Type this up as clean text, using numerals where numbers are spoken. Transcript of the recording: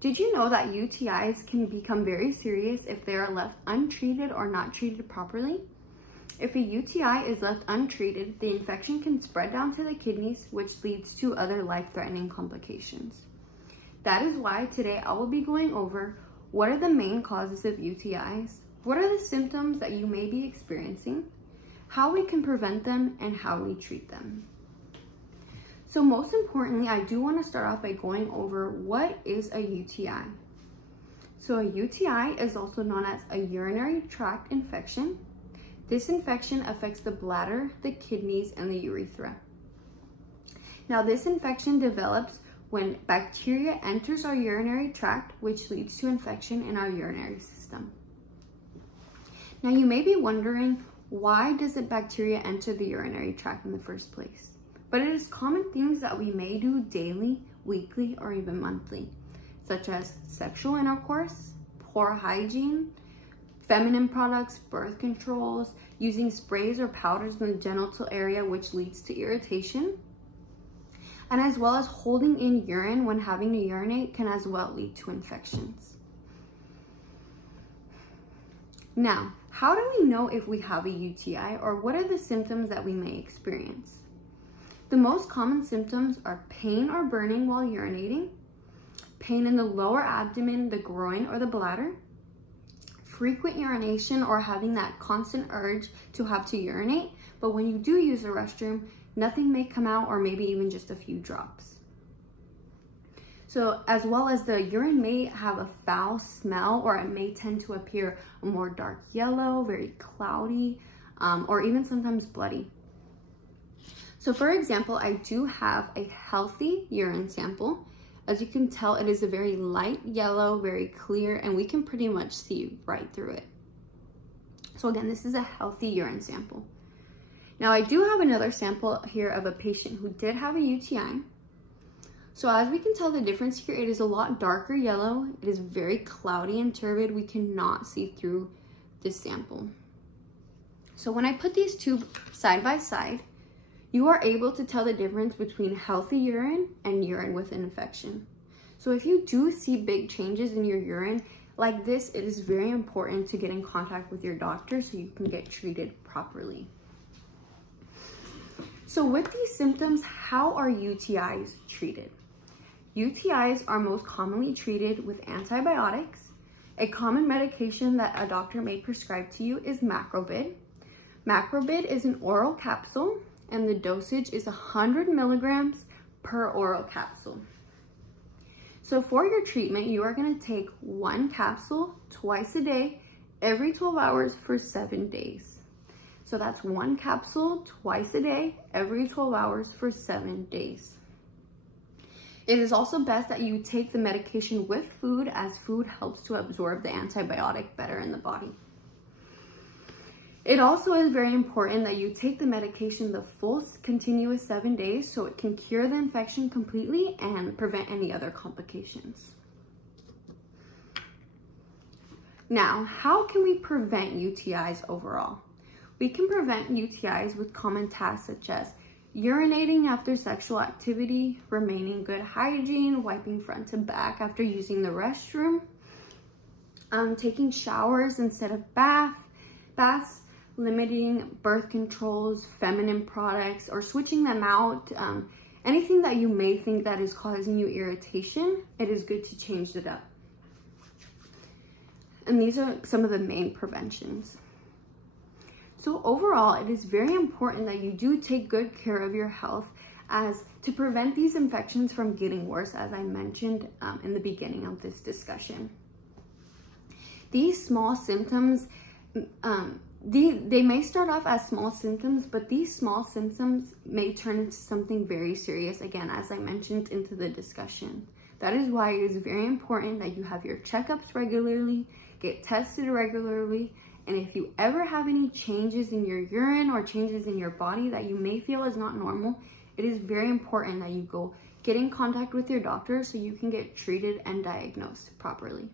Did you know that UTIs can become very serious if they are left untreated or not treated properly? If a UTI is left untreated, the infection can spread down to the kidneys, which leads to other life-threatening complications. That is why today I will be going over what are the main causes of UTIs, what are the symptoms that you may be experiencing, how we can prevent them, and how we treat them. So most importantly, I do want to start off by going over what is a UTI. So a UTI is also known as a urinary tract infection. This infection affects the bladder, the kidneys, and the urethra. Now this infection develops when bacteria enters our urinary tract, which leads to infection in our urinary system. Now you may be wondering, why does a bacteria enter the urinary tract in the first place? But it is common things that we may do daily, weekly, or even monthly, such as sexual intercourse, poor hygiene, feminine products, birth controls, using sprays or powders in the genital area, which leads to irritation, and as well as holding in urine when having to urinate can as well lead to infections. Now, how do we know if we have a UTI, or what are the symptoms that we may experience? The most common symptoms are pain or burning while urinating, pain in the lower abdomen, the groin, or the bladder, frequent urination or having that constant urge to have to urinate, but when you do use the restroom, nothing may come out or maybe even just a few drops. So as well as the urine may have a foul smell, or it may tend to appear a more dark yellow, very cloudy, or even sometimes bloody. So for example, I do have a healthy urine sample. As you can tell, it is a very light yellow, very clear, and we can pretty much see right through it. So again, this is a healthy urine sample. Now I do have another sample here of a patient who did have a UTI. So as we can tell the difference here, it is a lot darker yellow. It is very cloudy and turbid. We cannot see through this sample. So when I put these two side by side, you are able to tell the difference between healthy urine and urine with an infection. So if you do see big changes in your urine like this, it is very important to get in contact with your doctor so you can get treated properly. So with these symptoms, how are UTIs treated? UTIs are most commonly treated with antibiotics. A common medication that a doctor may prescribe to you is Macrobid. Macrobid is an oral capsule, and the dosage is 100 milligrams per oral capsule. So for your treatment, you are going to take one capsule twice a day, every 12 hours for 7 days. So that's one capsule twice a day, every 12 hours for 7 days. It is also best that you take the medication with food, as food helps to absorb the antibiotic better in the body. It also is very important that you take the medication the full continuous 7 days so it can cure the infection completely and prevent any other complications. Now, how can we prevent UTIs overall? We can prevent UTIs with common tasks such as urinating after sexual activity, remaining good hygiene, wiping front to back after using the restroom, taking showers instead of baths, limiting birth controls, feminine products, or switching them out. Anything that you may think that is causing you irritation, it is good to change it up. And these are some of the main preventions. So overall, it is very important that you do take good care of your health, as to prevent these infections from getting worse, as I mentioned in the beginning of this discussion. These small symptoms, they may start off as small symptoms, but these small symptoms may turn into something very serious, again, as I mentioned into the discussion. That is why it is very important that you have your checkups regularly, get tested regularly, and if you ever have any changes in your urine or changes in your body that you may feel is not normal, it is very important that you go get in contact with your doctor so you can get treated and diagnosed properly.